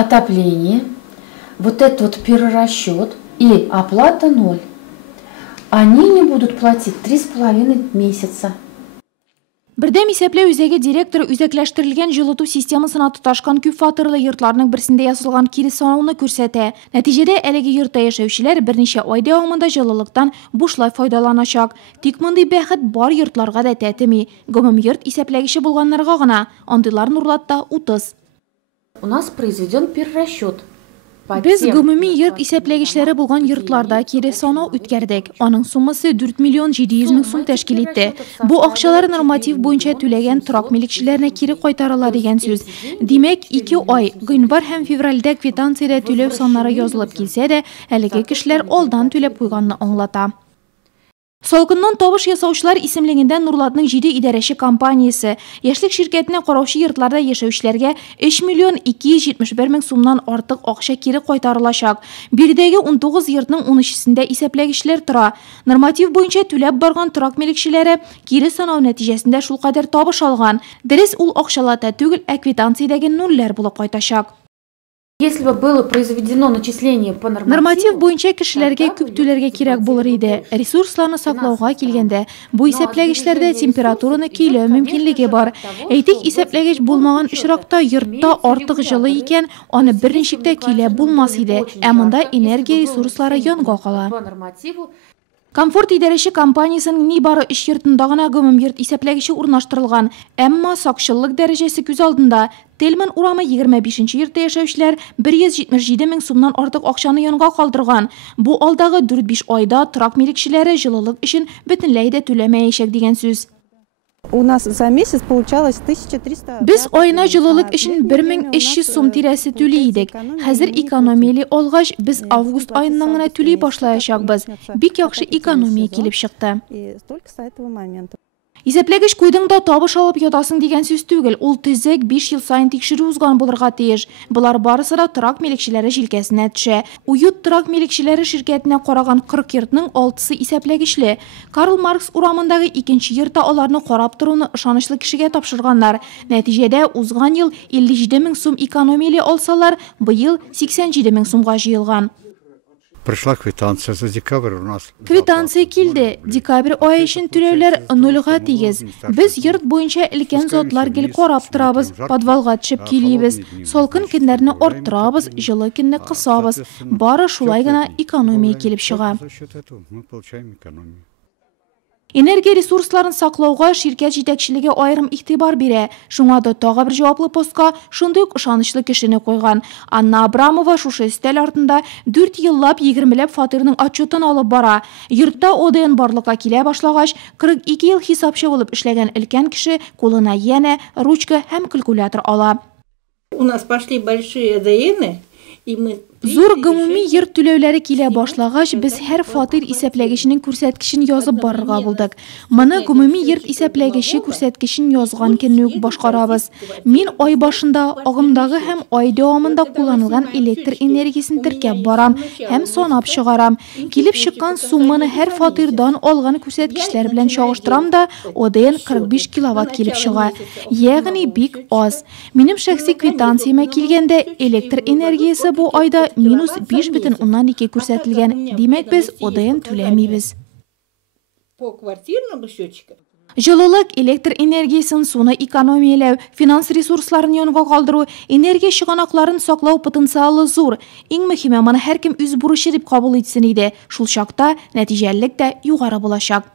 отопление, вот этот вот перерасчет и оплата 0. Они не будут платить 3,5 месяца. Бірдем есеплеу үзегі директор үзекләштірілген жылыту системасына тұташқан күп фатырлы йортларның бірсінде ясалған кире санауны күрсәтә. Нәтижеде әлеге йортта яшәүчеләр берничә ай дәвамында жылылыктан бушлай файдаланачак. Тик мондый бәхет бар йортларга да тәтеми. Гомум йорт исәпләгече булганнарга гына. Андыйлар Нурлатта 30. У нас произведен перерасчет. Без гомуми йорт исәпләгечләре булган йортларда кире санау үткәрдек. Аның суммасы 4 миллион 700 мең сум тәшкил итте. Бу акчалар норматив буенча түләгән торак милекчеләренә кире кайтарыла дигән сүз. Димәк, 2 ай, гыйнвар һәм февральдә квитанциядә түләү саннары язылып килсә дә, әлеге кешеләр алдан түләп куйганны аңлата. Салкыннан табыш ясаучылар исемлегендә Нурлатның 7 идарәче компаниясе яшьлек ширкәтенә караучы йортларда яшәүчеләргә 3 миллион 271 мең сумнан артык акча кире кайтарылачак. Биредәге 19 йортның 13сендә исәпләгечләр тора. Норматив буенча түләп барган торак милекчеләре кире санау нәтиҗәсендә шул кадәр табыш алган. Дөрес, ул акчалата түгел, квитанциядәге нулләр булып кайтачак. Если бы было произведено начисление по норматив буенча кешеләргә күп түләргә кирәк булыр иде. Ресурсларны саклауга килгәндә, бу исәпләгечләрдә температураны көйләү мөмкинлеге бар. Әйтик, исәпләгеч булмаган очракта йортта артык җылы икән, аны берничек тә көйләп булмас иде. Ә монда энергия ресурслары янга кала. Комфорт идарәче компаниясының нибары 3 йортында гына гомум йорт исәпләгече урнаштырылган, әмма сакчылык дәрәҗәсе күз алдында. Тельман урамы 25-нче йортта яшәүчеләр 177 мең сумнан артык акчаны янга калдырган. Бу алдагы 4-5 айда торак милекчеләре җылылык өчен бөтенләй дә түләмәячәк дигән сүз. У нас за месяц получалось 1300. Без айна җылылык өчен 1300 сум тирәсе түли идек. Хәзер экономияле алгач, без август аеннан гына түли башлаячакбыз. Бик яхшы экономия килеп чыкты. И только с этого момента. Исәпләгеч куйдың да табыш алып ятасың дигән сүз түгел. Ул төзек 5 ел сайын тикшерү узган булырга тиеш. Булар барысы да торак милекчеләре җилкәсенә төшә. Уют торак милекчеләре ширкәтенә караган 40 йортның 6-сы исәпләгечле. Карл Маркс урамындагы 2нче йортта аларны карап торуны ышанычлы кешегә тапшырганнар. Нәтиҗәдә узган ел 57 мең сум экономияле алсалар, быел 87 мең сумга җыелган. Пришла квитанция за декабрь у нас. Квитанция килде. Декабрь ае өчен түләүләр нулга тигез. Без йорт буенча өлкән затлар гел карап торабыз, подвалга төшеп килибез. Салкын көннәрне арттырабыз, җылы көнне кысабыз. Бары шулай гына экономия килеп чыга. Энергия ресурсларын саклауга ширкәт җитәкчелеге аерым игътибар бирә. Шуңа да тагы бер җаваплы постка шундый ук ышанычлы кешене куйган. Анна Абрамова шушы өстәл артында 4 еллап 20ләп фатирның отчетын алып бара. Йортта ОДН барлыкка килә башлагач, 42 ел хисапчы булып эшләгән өлкән кеше кулына янә ручка һәм калькулятор ала. У нас пошли большие ОДН, и мы Зур гомуми йорт түләүләре килә башлагач, без һәр фатир исәпләгеченең күрсәткечен язып барырга булдык. Моны гомуми йорт исәпләгече күрсәткечен язган көнне үк башкарабыз. Мин ай башында агымдагы һәм ай дәвамында кулланылган электр энергиясын теркәп барам һәм санап чыгарам. Килеп чыккан сумманы һәр фатирдан алган күрсәткечләр белән чагыштырам да, ОДН 45 киловатт килеп чыга. Ягъни бик аз. Минем шәхси квитанцияма килгәндә электр энергиясе бу айда минус 5,2 күрсәтелгән. Димәк, без ОДН түләмибез. по квартирному счетчику. Җылылык, электр энергиясын, суны экономияләү, финанс ресурсларын янга калдыру, энергия чыганакларын саклау потенциалы зур. Иң мөһиме, моны һәркем үз бурычы дип кабул итсен иде. Шул чакта нәтиҗәлелек тә югары булачак.